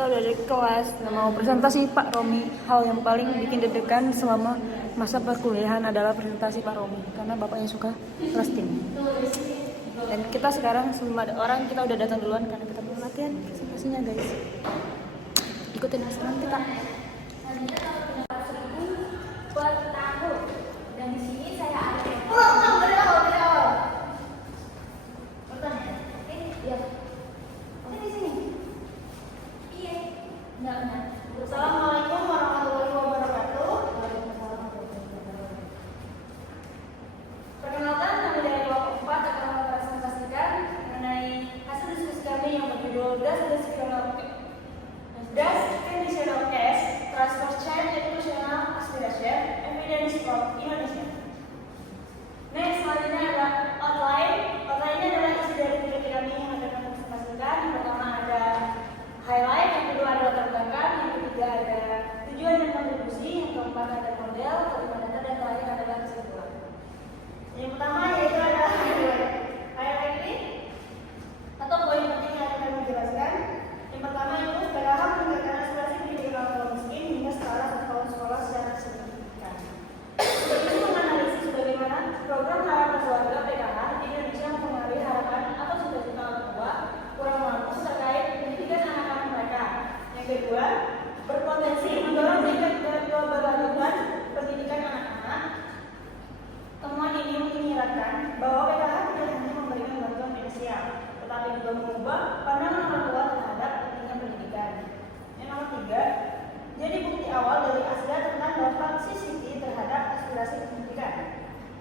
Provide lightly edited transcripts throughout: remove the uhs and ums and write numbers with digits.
kita udah di kelas. Nah, mau presentasi Pak Romi. Hal yang paling bikin deg-degan selama masa perkuliahan adalah presentasi Pak Romi, karena bapaknya suka roasting. Dan kita sekarang sebelum ada orang, kita udah datang duluan karena kita mau latihan presentasinya guys. Ikutin hasilnya kita. Dan di sini saya ada Assalamualaikum warahmatullahi wabarakatuh. Perkenalkan, kami dari kelompok 4 akan mempresentasikan mengenai hasil diskusi kami yang berjudul Does Conditional Test Transfer Change Educational Aspiration Evidence from Indonesia. Next, selanjutnya adalah outline. Outline-nya adalah isi dari materi kami yang akan kami presentasikan. Yang pertama ada highlight, yang kedua ada latar belakang, yang ketiga ada tujuan dan kontribusi, yang keempat ada model, kelima data, dan terakhir adalah kesimpulan. Yang pertama yaitu ada highlight. Highlight ini atau poin penting yang akan kami jelaskan. Yang pertama itu PKH meningkatkan aspirasi pendidikan orang tua miskin hingga setara sekolah-sekolah secara signifikan. Ini menganalisis bagaimana program harapan keluarga PKH di Indonesia mempengaruhi harapan atau cita-cita orang tua kurang mampu terkait pendidikan anak-anak mereka. Yang kedua, berpotensi mendorong tingkat keberlanjutan pendidikan anak-anak. Temuan ini menyiratkan bahwa PKH tidak hanya memberikan bantuan finansial, tetapi juga mengubah pandangan orang tua terhadap pentingnya pendidikan. Yang nomor 3, jadi bukti awal dari ASDA tentang dampak CCT terhadap aspirasi pendidikan.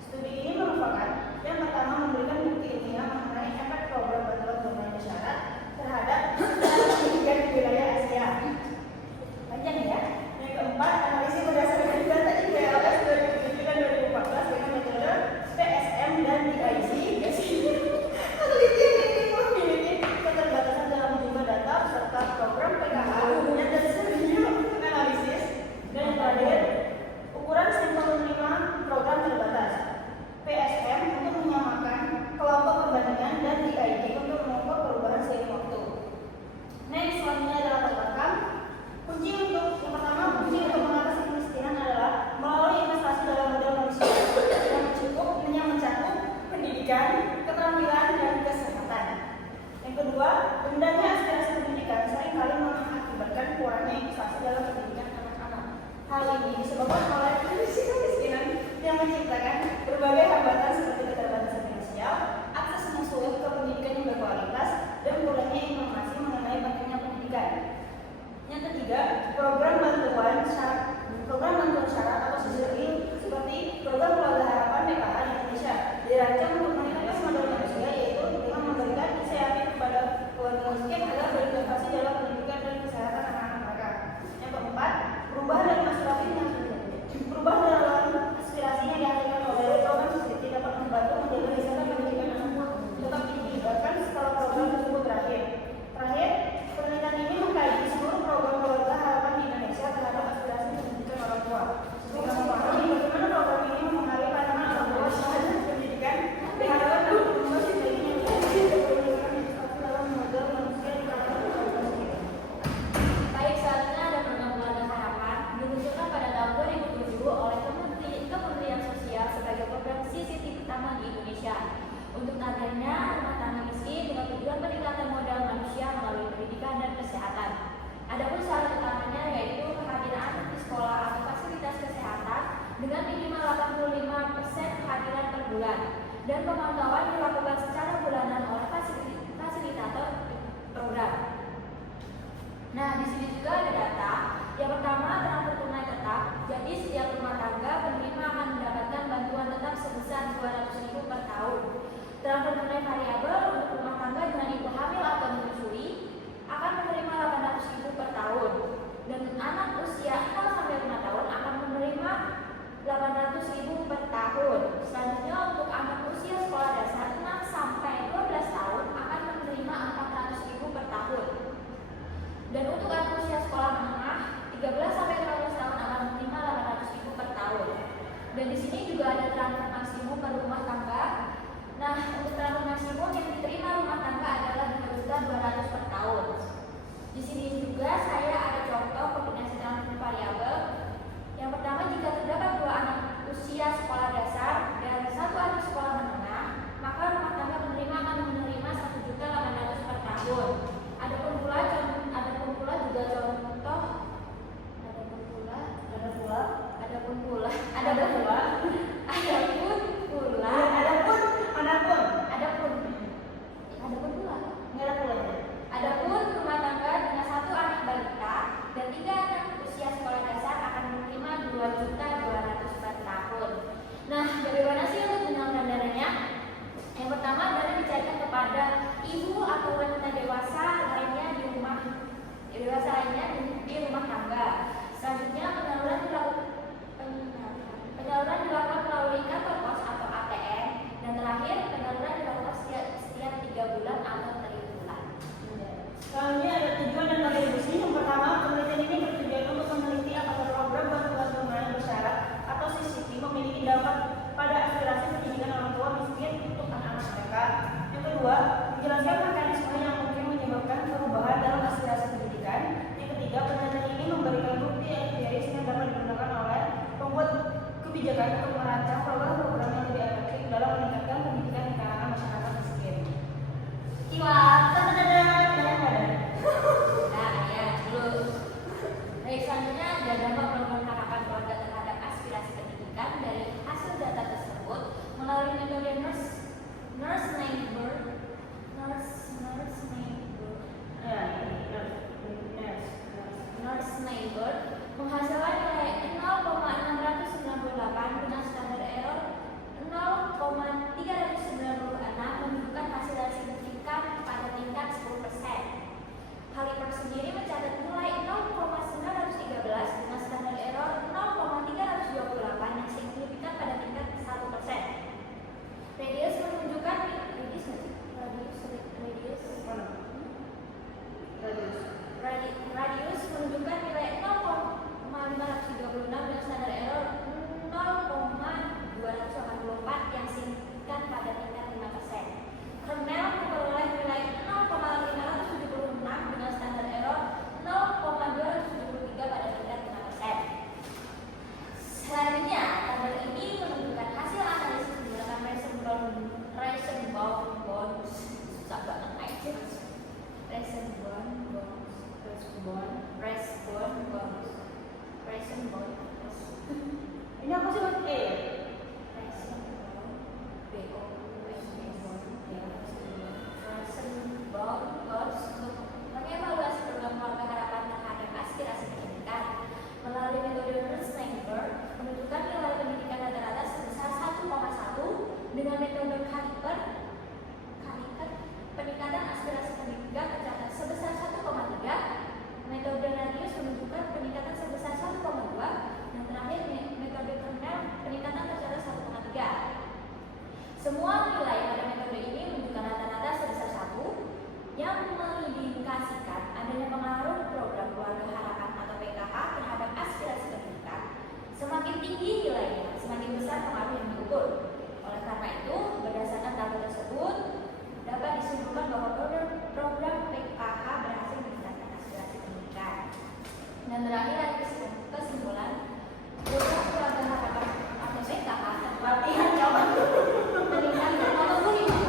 Studi ini merupakan yang pertama memberikan bukti ilmiah mengenai efek program bantuan berbagai syarat terhadap pendidikan di wilayah Asia. Panjang ya. Yang keempat, analisis berdasarkan data IPLS 2007 dan 2014 dengan metode PSM dan DIC. Penelitian ini memiliki keterbatasan dalam jumlah data serta program PKH dan tersedia analisis. Dan yang terakhir, ukuran sampel penerima program terbatas. tahun. Adapun pula juga contoh Adapun rumah tangga dengan 1 anak balita dan 3 anak usia sekolah dasar akan menerima 2.200.000 per tahun. Nah, bagaimana sih untuk menyalurkan dananya? Yang pertama, dana dicairkan kepada ibu atau wanita dewasa lainnya di rumah tangga. Selanjutnya, penyaluran dilakukan melalui kantor pos atau ATM, dan terakhir penyaluran dilakukan setiap 3 bulan atau 3 bulan. Selanjutnya ada tujuan dan kontribusi. Yang pertama, penelitian ini bertujuan untuk meneliti apakah program bantuan tunai bersyarat atau CCP memiliki dampak pada aspirasi pendidikan orang tua miskin untuk anak-anak mereka. Yang kedua, menjelaskan mekanisme yang mungkin menyebabkan perubahan dalam aspirasi pendidikan. Yang ketiga, penelitian ini memberikan bukti empiris yang dapat digunakan oleh pembuat kebijakan untuk merancang program-program yang lebih efektif dalam meningkatkan pendidikan di kalangan masyarakat miskin. Baik, selanjutnya ada dampak program harapan keluarga terhadap aspirasi pendidikan. Dari hasil data tersebut melalui metode Nurse Neighbor menghasilkan nilai 0,698 dengan standar error 0,396 menunjukkan hasil yang signifikan pada tingkat 10%. Halifax sendiri mencatat nilai 0,913 dengan standar error 0,328 yang signifikan pada tingkat 1%. Radius menunjukkan nilai 0,536 dengan standar error 0,284 yang signifikan pada tingkat 5%. Kernel memperoleh nilai 0,576 dengan standar error 0,273 pada tingkat 5%. Selanjutnya, tabel ini menunjukkan hasil analisis menggunakan Weizenbaum bonds. Susah banget aja. Ini apa sih, Mas? Mengevaluasi program keluarga harapan terhadap aspirasi pendidikan melalui metode Nurse Neighbor menunjukkan nilai pendidikan rata-rata sebesar 1,1, dengan metode Kaliper peningkatan aspirasi pendidikan tercatat sebesar 1,3, metode Radius menunjukkan peningkatan sebesar 1,2, dan terakhir metode Kernel peningkatan tercatat 1,3. Semua nilai pada metode ini menunjukkan rata-rata sebesar 1, yang mengindikasikan adanya pengaruh program keluarga harapan atau PKH terhadap aspirasi pendidikan. Semakin tinggi nilainya, semakin besar pengaruh yang diukur. Oleh karena itu, berdasarkan tabel tersebut dapat disimpulkan bahwa program PKH berhasil meningkatkan aspirasi pendidikan. Dan terakhir ada kesimpulan, program keluarga harapan atau PKH Latihan coba. meningkatkan kualifikasi pendidikan orang tua hingga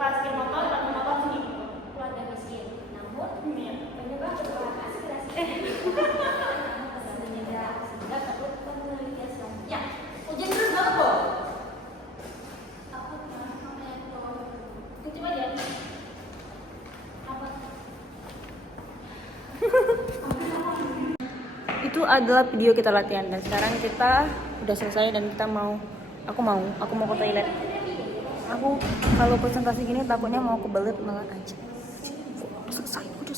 Parkir motor dan motor sini. keluarga miskin. Namun penyebab perubahan aspirasi sehingga perlu penelitian selanjutnya. Ujian terus banget kok. Aku namanya Kecil aja. apa? Itu adalah video kita latihan, dan sekarang kita udah selesai dan kita aku mau ke toilet. Aku kalau presentasi gini takutnya mau kebelet banget aja. Selesai udah.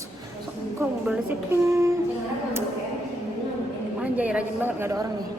Kok mobilnya sih ping. Anjay, rajin banget, gak ada orang nih.